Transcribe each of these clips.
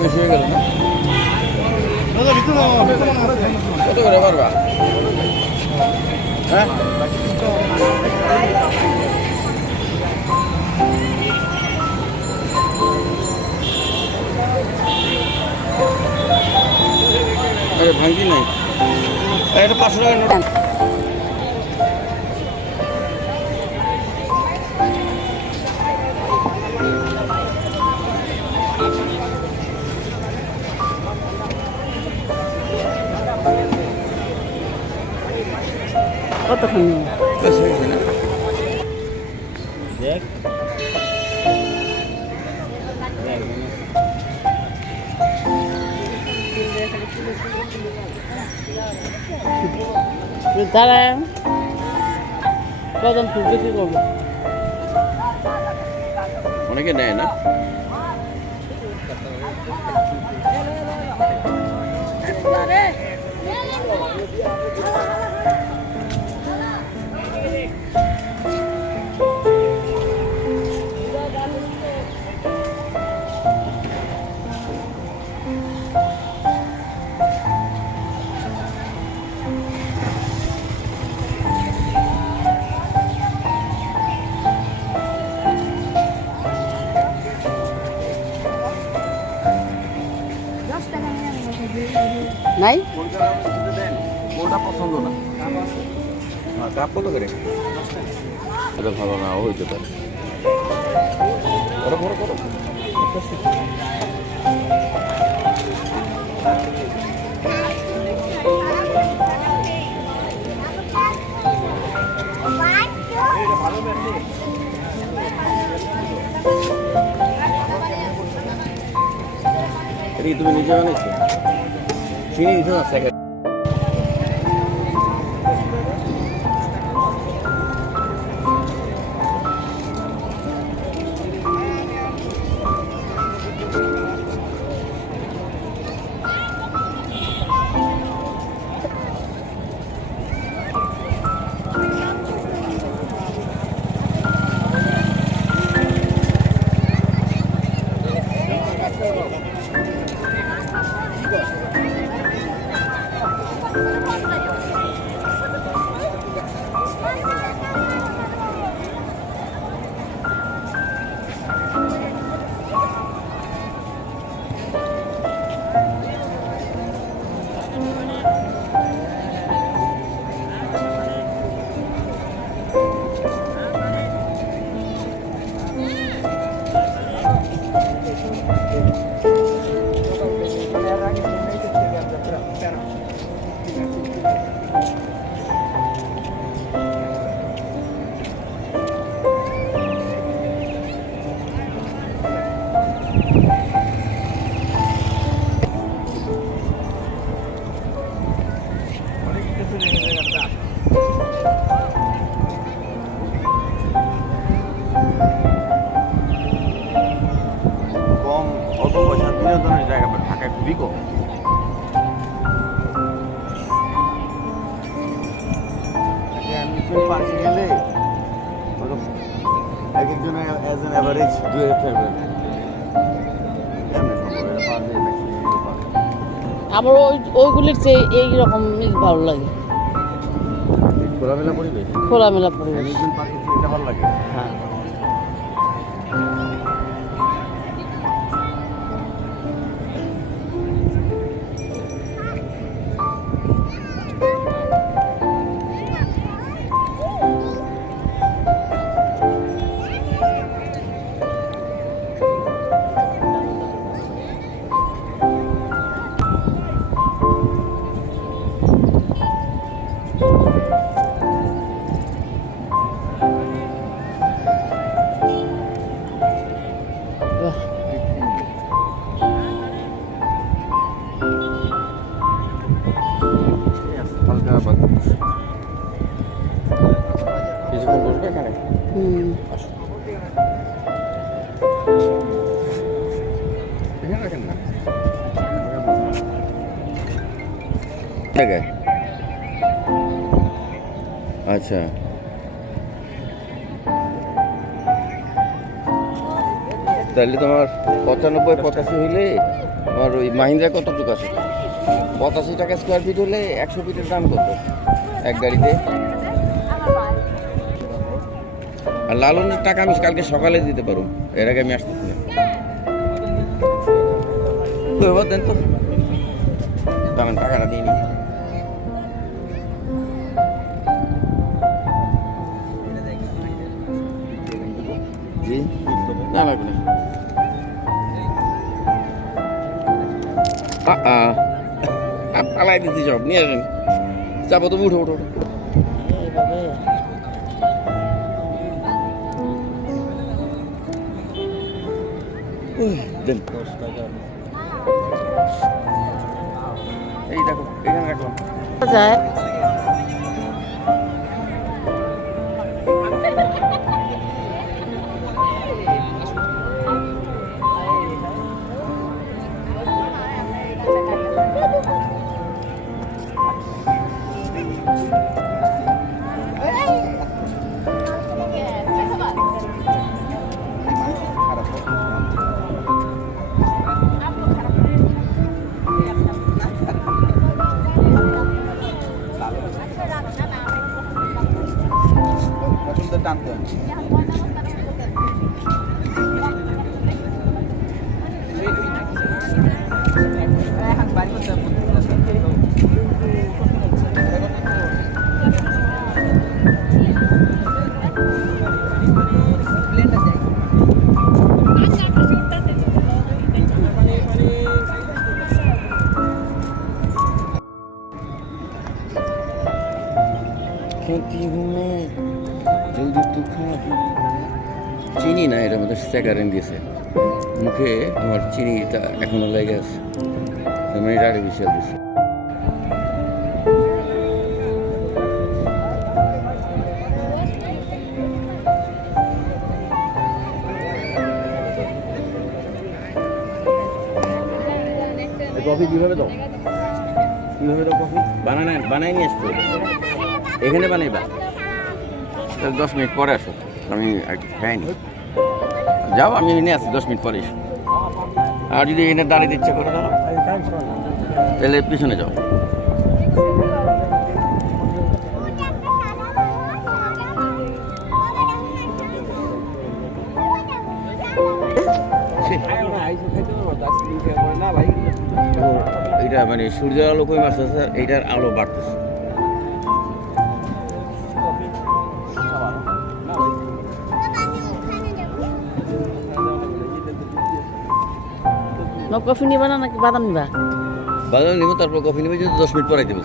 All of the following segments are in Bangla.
বেশি হয়ে গেল না? কত করে পারবা? হ্যাঁ আরে ভাঙি নাই, এটা 500 টাকার নোট। কতক্ষণ দেখ দাঁড়ায় কদম ফুল বিক্রি করবো। অনেকে নেয় না। নাই কোনটা পছন্দ না? কাপ কত করে? এটা ভালো না হইতে পারে। করো করো করো। এটা কি তুমি নিজে বানাইছো? চিনি দিছো না স্যাকেট? কম অল্প পয়সা বিনোদনের জায়গা ঢাকায় খুবই কম। পার্কে গেলে এক একজনের অ্যাজ অ্যান অ্যাভারেজ 2000 টাকা। আমার ওইগুলির চেয়ে এইরকম ভালো লাগে। খোলামেলা পরিবেশ, খোলামেলা পরিবেশ ভালো লাগে। হ্যাঁ কিছুক্ষণ বসবে এখানে। এখানে রাখেন না। আচ্ছা তাহলে তোমার 95-85 হইলে তোমার ওই মাহিন্দ্রা কতটুকু আছে? 85 টাকা স্কোয়ার ফিট হলে 100 ফিটের দাম কত এক গাড়িতে? আর লালনের টাকা আমি কালকে সকালে দিতে পারবো, এর আগে আমি আসতেছি না। তো এবার দেন তো, দামেন টাকাটা দিয়ে নি। জি না লাগবে না। পালাই দিচ্ছি সব, নিয়ে আসেন। চাপো তুমি, উঠো উঠো উঠো। এইভাবে দেন। এই দেখো এখানে রাখলাম। যায়। টানতে হবে। জলদি তো খারাপ চিনি না, এটার মধ্যে স্যাকারিন দিয়েছে মুখে, আমার চিনিটা এখনো লেগে আছে, আমি এটা আর্টিফিশিয়াল দিচ্ছে। কফি কীভাবে দাও, কীভাবে দাও কফি? বানাই নিয়ে আসতো, এখানে বানাইবা। 10 মিনিট পরে আসো, আমি খাইনি। যাও, আমি এনে আসি, 10 মিনিট পরে এসো। আর যদি এখানে দাঁড়িয়ে ইচ্ছে করে দাও তাহলে পিছনে যাও। এটা মানে সূর্যের আলো কই মারতেছে, এইটার আলো বাড়তেছে। কফি নিবা না নাকি বাদাম নিবা? বাদাম নিব, তারপর কফি নিবে, যদি 10 মিনিট পরে দেবো।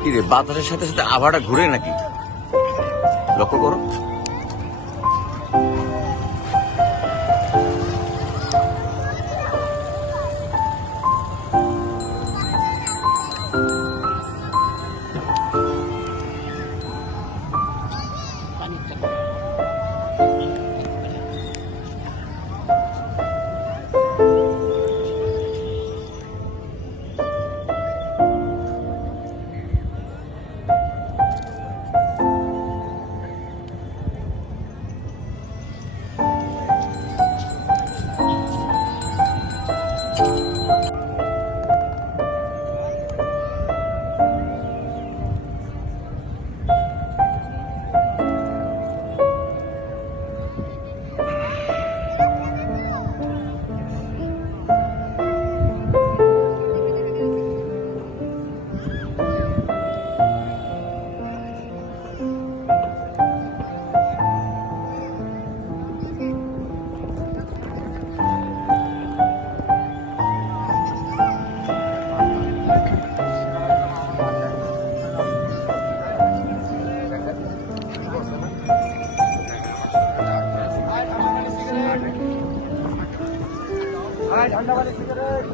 কি রে, বাতাসের সাথে সাথে আবহাওয়াটা ঘুরে নাকি, লক্ষ্য করো। ঠান্ডা পানি সিগারেট